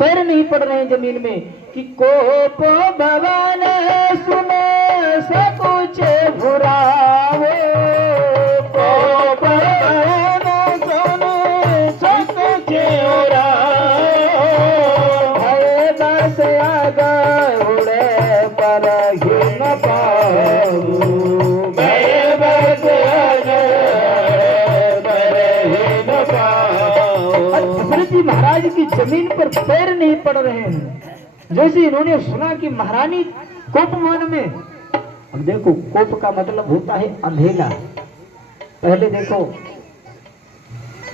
पैर नहीं पड़ रहे हैं जमीन में कि कोप भवन सुने सकुच भुरावे, कोप भवन सुने सकुच भुरावे, भय बस आगा उड़े पर ही न पाऊ, भय बस आगा पर ही न पाऊ। दशरथ जी महाराज की जमीन पर पैर नहीं पड़ रहे हैं। जैसे इन्होंने सुना कि महारानी कोप भवन में, अब देखो कोप का मतलब होता है अंधेला। पहले देखो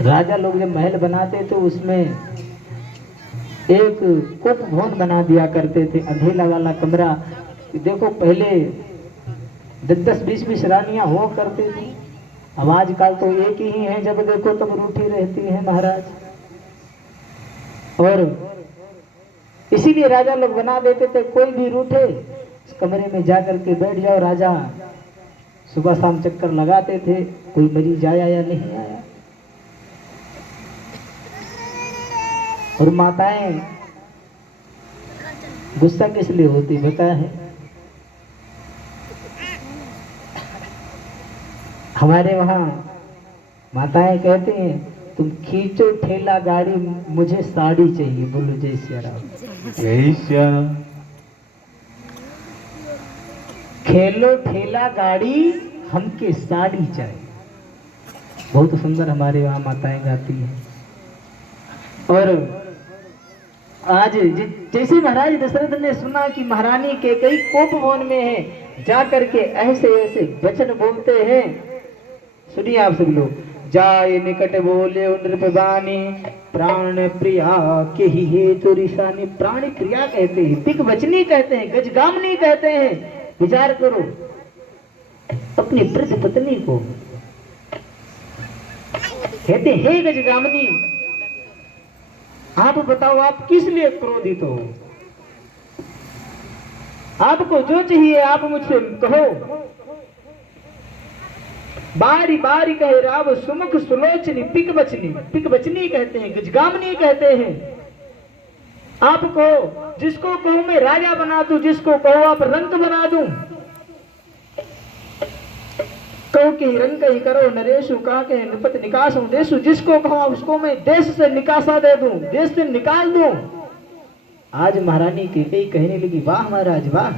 राजा लोग जब महल बनाते तो उसमें एक कोप भवन बना दिया करते थे, अंधेला वाला कमरा। देखो पहले 10-10, 20-20 रानियां हुआ करती थी। अब आजकल तो एक ही है, जब देखो तब रूठी रहती है महाराज। और इसीलिए राजा लोग बना देते थे, कोई भी रूठे इस कमरे में जाकर के बैठ जाओ। राजा सुबह शाम चक्कर लगाते थे, कोई मरीज आया या नहीं आया। और माताएं गुस्सा किस लिए होती पता है? हमारे वहां माताएं कहती हैं तुम खींचो ठेला गाड़ी, मुझे साड़ी चाहिए। बोलो जय श्री राम। जय श्री राम। खेलो ठेला गाड़ी, हमके साड़ी चाहिए। बहुत सुंदर हमारे वहां माताएं गाती हैं। और आज जैसे महाराज दशरथ ने सुना कि महारानी के कई कोप भवन में है, जाकर के ऐसे ऐसे वचन बोलते हैं। सुनिए आप सब लोग। जाए निकट बोले नृपवाणी, प्राण प्रिया के ही हेतु रिसानी। प्राणी प्रिया कहते हैं, दिग्वचनी कहते हैं, गजगामनी कहते हैं। विचार करो, अपनी वृद्ध पत्नी को कहते हे गजगामनी। आप बताओ, आप किस लिए क्रोधित हो? आपको जो चाहिए आप मुझसे कहो। बारी बारी कहे राव सुमुख सुलोचनी, पिक बचनी कहते हैं, गजगामनी कहते हैं। आप कहो, जिसको कहो मैं राजा बना दूं, जिसको कहो आप रंक बना दूं। कहो कि रंक ही करो नरेशु, कहा के नृपत निकासु देशु। जिसको कहो उसको मैं देश से निकासा दे दूं, देश से निकाल दूं। आज महारानी कैकेयी कहने लगी वाह महाराज वाह।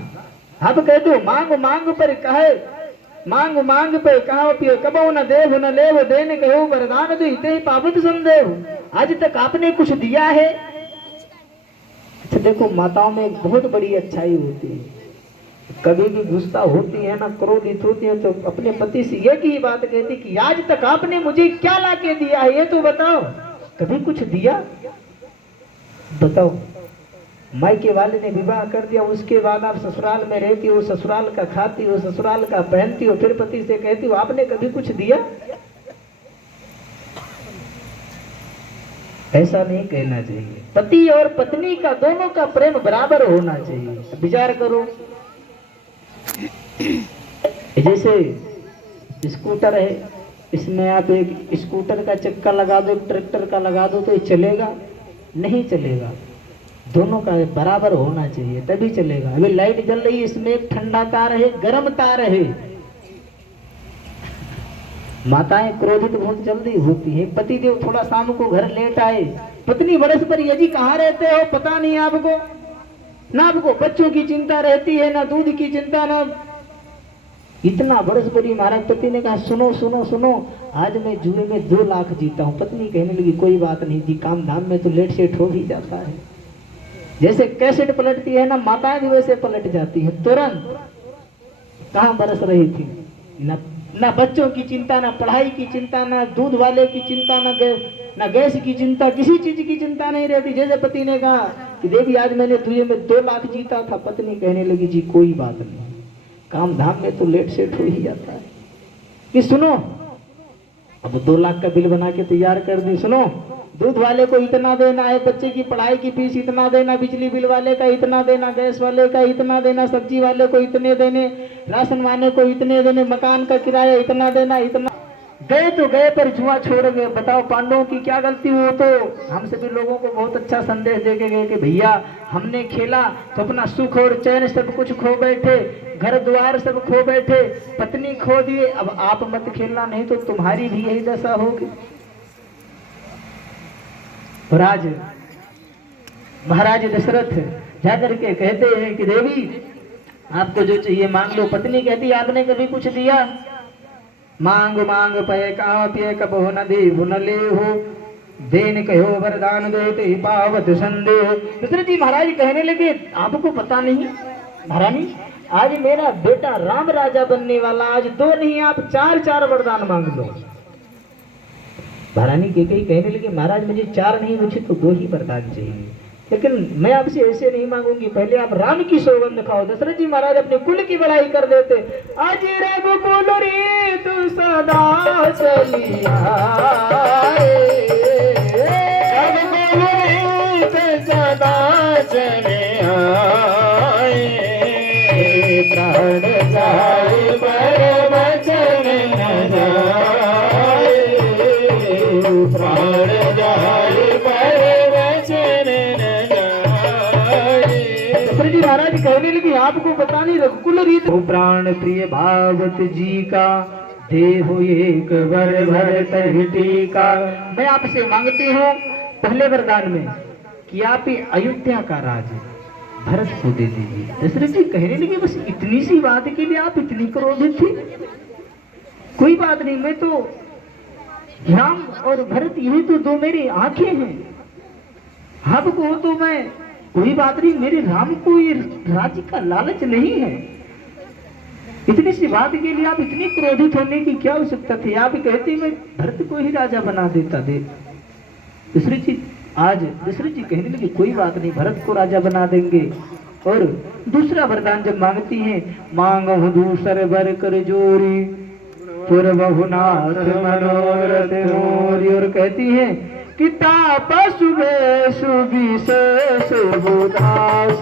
अब कह दो मांग मांग पर कहे, मांग मांग पे कहो पियो, कबो न देव न लेव, देने कहो वरदान दो, इते ही पावत संदेव। आज तक आपने कुछ दिया है? अच्छा देखो, माताओं में एक बहुत बड़ी अच्छाई होती है। कभी भी गुस्सा होती है ना, क्रोधित होती है, तो अपने पति से एक ही बात कहती कि आज तक आपने मुझे क्या ला के दिया है, ये तो बताओ। कभी कुछ दिया? बताओ, मायके वाले ने विवाह कर दिया, उसके बाद आप ससुराल में रहती हो, ससुराल का खाती हो, ससुराल का पहनती हो, फिर पति से कहती हो आपने कभी कुछ दिया? ऐसा नहीं कहना चाहिए। पति और पत्नी का दोनों का प्रेम बराबर होना चाहिए। विचार करो, जैसे स्कूटर है, इसमें आप एक स्कूटर का चक्का लगा दो, ट्रैक्टर का लगा दो, तो ये चलेगा? नहीं चलेगा। दोनों का बराबर होना चाहिए तभी चलेगा। अभी लाइट जल रही है, इसमें एक ठंडा तार है, गर्म तार है। माताएं क्रोधित बहुत जल्दी होती है। पति देव थोड़ा शाम को घर लेट आए, पत्नी बरस पर यदि कहाँ रहते हो पता नहीं आपको, ना आपको बच्चों की चिंता रहती है, ना दूध की चिंता, ना इतना बरस पड़ी। महाराज पति ने कहा सुनो सुनो सुनो, आज मैं जुए में 2 लाख जीता हूँ। पत्नी कहने लगी कोई बात नहीं जी, काम धाम में तो लेट सेट हो ही जाता है। जैसे कैसेट पलटती है ना, माताएं भी वैसे पलट जाती है तुरंत। कहाँ बरस रही थी? ना बच्चों की चिंता, ना पढ़ाई की चिंता, ना दूध वाले की चिंता, ना गैस की चिंता, किसी चीज की चिंता नहीं रहती। जैसे पति ने कहा कि देवी आज मैंने तुझे में 2 लाख जीता था, पत्नी कहने लगी जी कोई बात नहीं, काम धाम में तो लेट सेट हो ही जाता है। कि सुनो, अब 2 लाख का बिल बना के तैयार कर दी। सुनो, दूध वाले को इतना देना है, बच्चे की पढ़ाई की फीस इतना देना, बिजली बिल वाले का इतना देना, गैस वाले का इतना देना, सब्जी वाले को इतने देने, राशन वाले को इतने देने, मकान का किराया इतना देना, इतना गए तो गए पर जुआ छोड़ गए। बताओ पांडवों की क्या गलती? वो तो हम सभी लोगों को बहुत अच्छा संदेश दे के गए कि भैया हमने खेला तो अपना सुख और चैन सब कुछ खो बैठे, घर द्वार सब खो बैठे, पत्नी खो दिए, अब आप मत खेलना नहीं तो तुम्हारी भी यही दशा होगी। और आज महाराज दशरथ जाकर के कहते हैं कि देवी आपको जो चाहिए मांग लो। पत्नी कहती आपने कभी कुछ दिया? मांग मांग पय कहा पिय कबहु न देहु न लेहु, देन कहो वरदान देते ही पावत संदेह। दशरथ जी महाराज कहने लगे आपको पता नहीं महारानी, आज मेरा बेटा राम राजा बनने वाला, आज 2 नहीं आप 4 वरदान मांग लो। महारानी के कई कहने लगे महाराज मुझे 4 नहीं, मुझे तो 2 ही वरदान चाहिए, लेकिन मैं आपसे ऐसे नहीं मांगूंगी, पहले आप राम की सौगंध खाओ। दशरथ जी महाराज अपने कुल की बड़ाई कर देते। आज रघुकुल रीत सदा चली आए, रघुकुल रीत सदा चली आए, प्राण जाए पर वचन न जाए, प्राण जाए पर वचन न जाए। दशरथ जी महाराज कहने लगे आपको पता नहीं रघुकुल रीत प्राण प्रिय भागवत जी का देहो एक वर भरत टीका। मैं आपसे मांगती हूँ पहले वरदान में कि आप ही अयोध्या का राज भरत को दे दीजिए। दशरथ जी कहने लगे बस इतनी सी बात के लिए आप इतनी क्रोधित थी? कोई बात नहीं, मैं तो राम और भरत यही तो 2 मेरी आंखें हैं, आपको तो मैं कोई बात नहीं, मेरे राम को ये राज्य का लालच नहीं है। इतनी सी बात के लिए आप इतनी क्रोधित होने की क्या आवश्यकता थी? आप कहते मैं भरत को ही राजा बना देता। दे दशरथ जी आज दशरथ जी कहने लगे कोई बात नहीं, भरत को राजा बना देंगे। और दूसरा वरदान जब मांगती हैं, मांगहु दूसर वर कर जोरी, पूर्वहुनाथ मनोरथ मोरी। और कहती हैं कि तापस वेश विशेष उदास,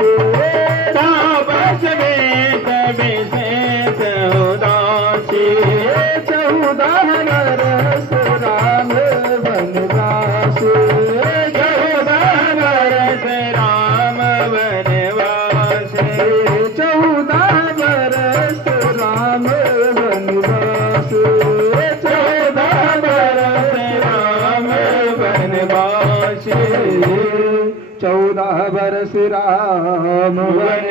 तापस वेश विशेष उदास, 14 वर्ष राम वनवास, 14 वर्ष राम वनवास, 14 वर्ष राम वनवास, 14 वर्ष राम वनवास, 14 वर्ष राम वनवास।